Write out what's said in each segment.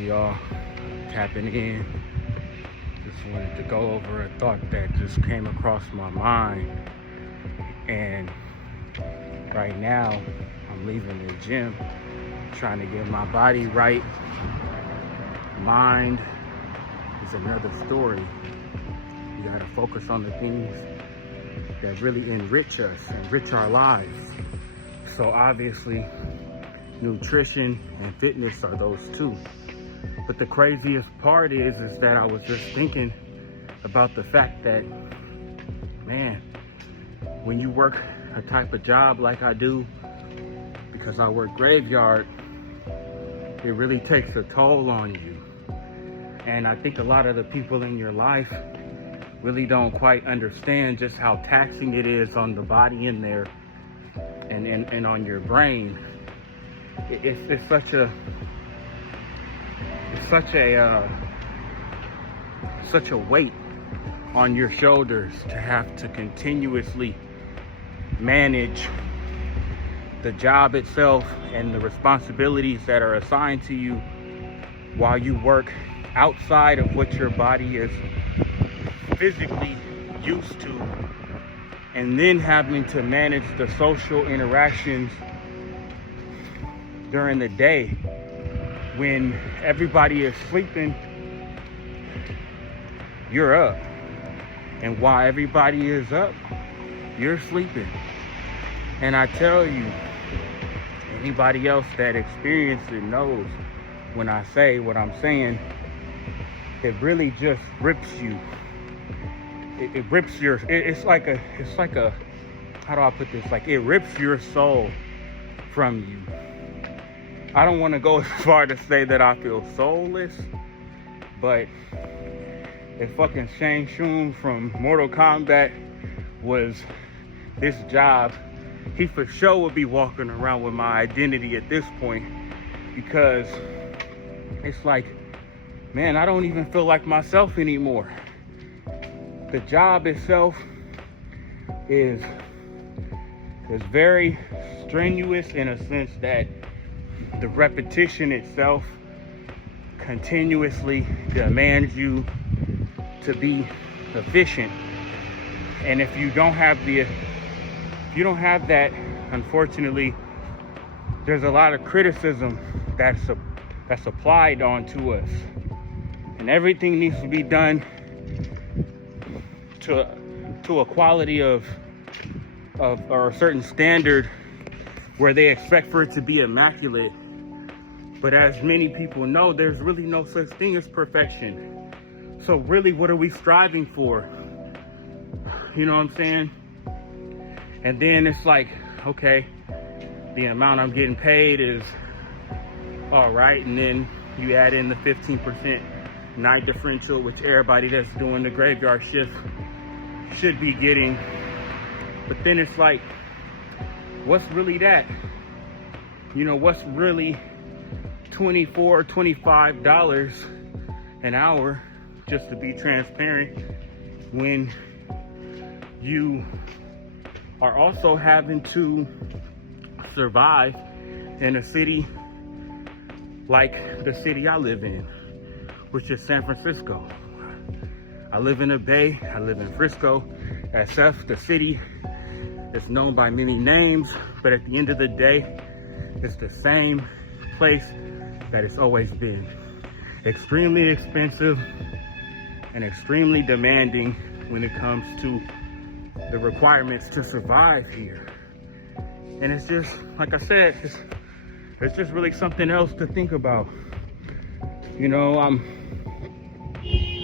on, y'all? Tapping in. Just wanted to go over a thought that just came across my mind. And right now, I'm leaving the gym, trying to get my body right. Mind is another story. You gotta focus on the things that really enrich us, enrich our lives. So obviously, nutrition and fitness are those two. But the craziest part is that I was just thinking about the fact that, man, when you work a type of job like I do, because I work graveyard, it really takes a toll on you. And I think a lot of the people in your life really don't quite understand just how taxing it is on the body in there and on your brain. It's such a weight on your shoulders to have to continuously manage the job itself and the responsibilities that are assigned to you while you work outside of what your body is physically used to, and then having to manage the social interactions during the day when everybody is sleeping. You're up, and while everybody is up, you're sleeping. And I tell you, anybody else that experienced it knows when I say what I'm saying, it really just rips you. It rips your, it's like a, how do I put this? Like, it rips your soul from you. I don't want to go as far to say that I feel soulless, but if fucking Shang Tsung from Mortal Kombat was this job, he for sure would be walking around with my identity at this point, because it's like, man, I don't even feel like myself anymore. The job itself is very strenuous in a sense that the repetition itself continuously demands you to be efficient. And if you don't have that, unfortunately, there's a lot of criticism that's applied onto us. And everything needs to be done to a quality of or a certain standard where they expect for it to be immaculate. But as many people know, there's really no such thing as perfection. So really, what are we striving for? You know what I'm saying? And then it's like, okay, the amount I'm getting paid is all right. And then you add in the 15% night differential, which everybody that's doing the graveyard shift should be getting. But then it's like, what's really that? You know, what's really $24, $25 an hour, just to be transparent, when you are also having to survive in a city like the city I live in, which is San Francisco. I live in a Bay, I live in Frisco, SF. The city is known by many names, but at the end of the day, it's the same place that it's always been. Extremely expensive and extremely demanding when it comes to the requirements to survive here. And it's just, like I said, it's just really something else to think about. You know,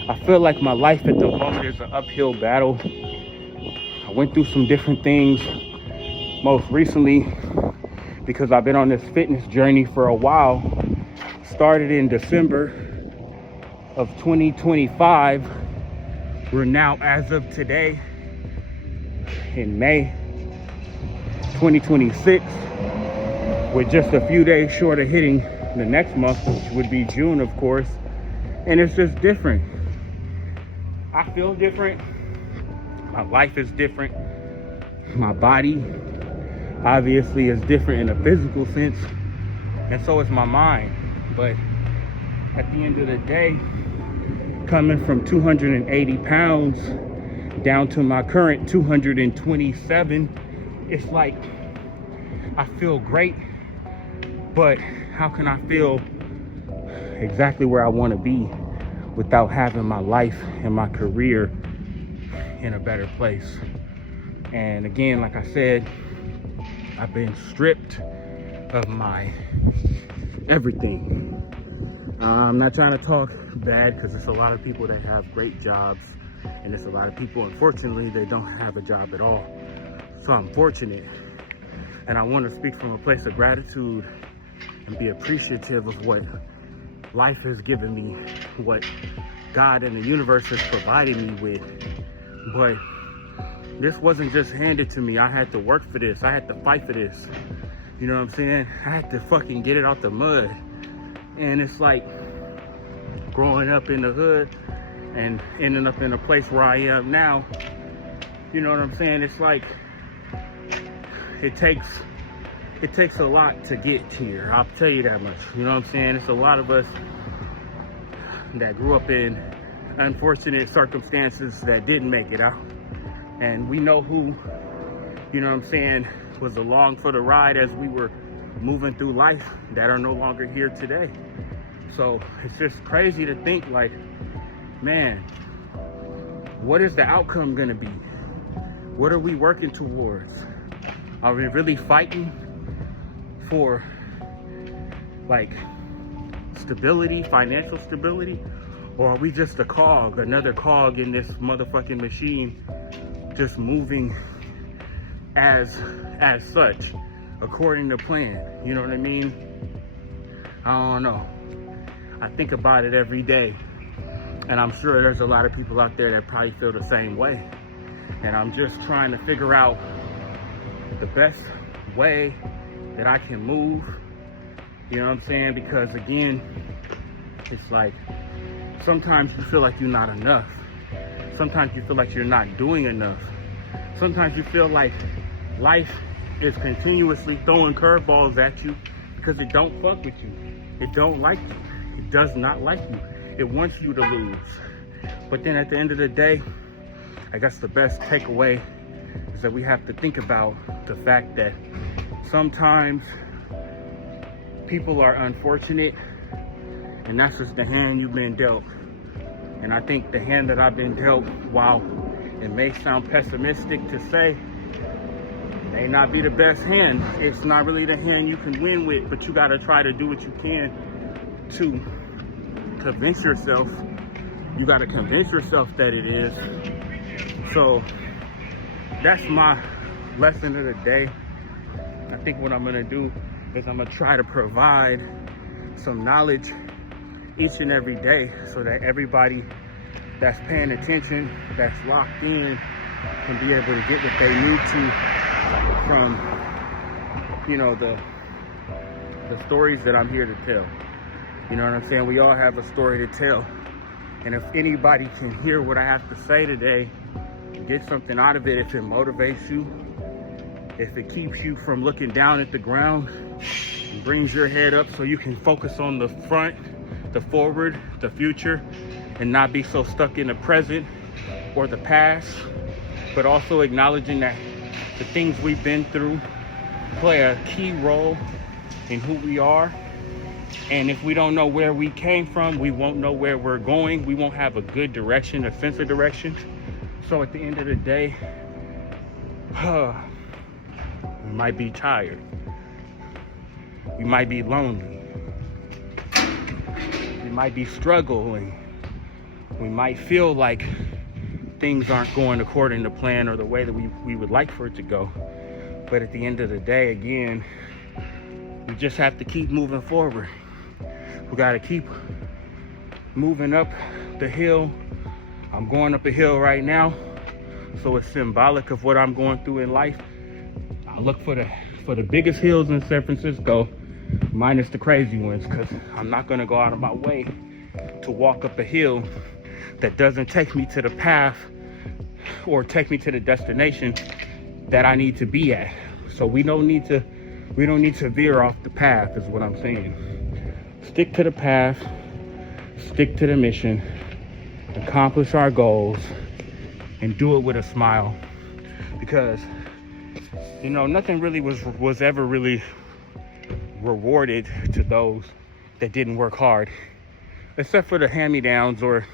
I feel like my life at the moment is an uphill battle. I went through some different things, most recently because I've been on this fitness journey for a while. Started in December of 2025. We're now, as of today, in May 2026. We're just a few days short of hitting the next month, which would be June, of course. And it's just different. I feel different. My life is different. My body obviously is different in a physical sense, and so is my mind. But at the end of the day, coming from 280 pounds down to my current 227, it's like I feel great, but how can I feel exactly where I want to be without having my life and my career in a better place? And again, like I said, I've been stripped of my everything. I'm not trying to talk bad, because there's a lot of people that have great jobs, and there's a lot of people, unfortunately, they don't have a job at all. So I'm fortunate, and I want to speak from a place of gratitude and be appreciative of what life has given me, what God and the universe has provided me with. But this wasn't just handed to me. I had to work for this. I had to fight for this. You know what I'm saying? I had to fucking get it out the mud. And it's like growing up in the hood and ending up in a place where I am now. You know what I'm saying? It's like it takes a lot to get here. I'll tell you that much. You know what I'm saying? It's a lot of us that grew up in unfortunate circumstances that didn't make it out. And we know who, you know what I'm saying, was along for the ride as we were moving through life, that are no longer here today. So it's just crazy to think, like, man, what is the outcome gonna be? What are we working towards? Are we really fighting for like stability, financial stability? Or are we just a cog, another cog in this motherfucking machine, just moving as such, according to plan? You know what I mean? I don't know. I think about it every day, and I'm sure there's a lot of people out there that probably feel the same way. And I'm just trying to figure out the best way that I can move. You know what I'm saying? Because again, it's like sometimes you feel like you're not enough. Sometimes you feel like you're not doing enough. Sometimes you feel like life is continuously throwing curveballs at you because it don't fuck with you. It don't like you. It does not like you. It wants you to lose. But then at the end of the day, I guess the best takeaway is that we have to think about the fact that sometimes people are unfortunate, and that's just the hand you've been dealt. And I think the hand that I've been dealt, while it may sound pessimistic to say, may not be the best hand. It's not really the hand you can win with, but you gotta try to do what you can to convince yourself. You gotta convince yourself that it is. So that's my lesson of the day. I think what I'm gonna do is I'm gonna try to provide some knowledge each and every day so that everybody that's paying attention, that's locked in, can be able to get what they need to from, you know, the stories that I'm here to tell. You know what I'm saying? We all have a story to tell. And if anybody can hear what I have to say today, get something out of it, if it motivates you, if it keeps you from looking down at the ground, brings your head up so you can focus on the front, the forward, the future, and not be so stuck in the present or the past, but also acknowledging that the things we've been through play a key role in who we are. And if we don't know where we came from, we won't know where we're going. We won't have a good direction, a sense of direction. So at the end of the day, we might be tired. We might be lonely. We might be struggling. We might feel like things aren't going according to plan or the way that we would like for it to go. But at the end of the day, again, we just have to keep moving forward. We got to keep moving up the hill. I'm going up a hill right now, so it's symbolic of what I'm going through in life. I look for the biggest hills in San Francisco, minus the crazy ones, because I'm not going to go out of my way to walk up a hill that doesn't take me to the path or take me to the destination that I need to be at. So we don't need to veer off the path, is what I'm saying. Stick to the path, stick to the mission, accomplish our goals, and do it with a smile. Because, you know, nothing really was ever really rewarded to those that didn't work hard, except for the hand-me-downs, or,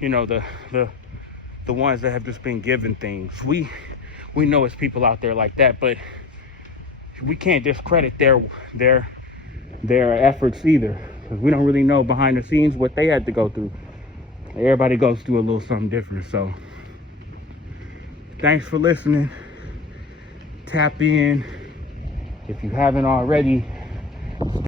you know, the ones that have just been given things. We know it's people out there like that, but we can't discredit their efforts either, because we don't really know behind the scenes what they had to go through. Everybody goes through a little something different. So thanks for listening. Tap in if you haven't already.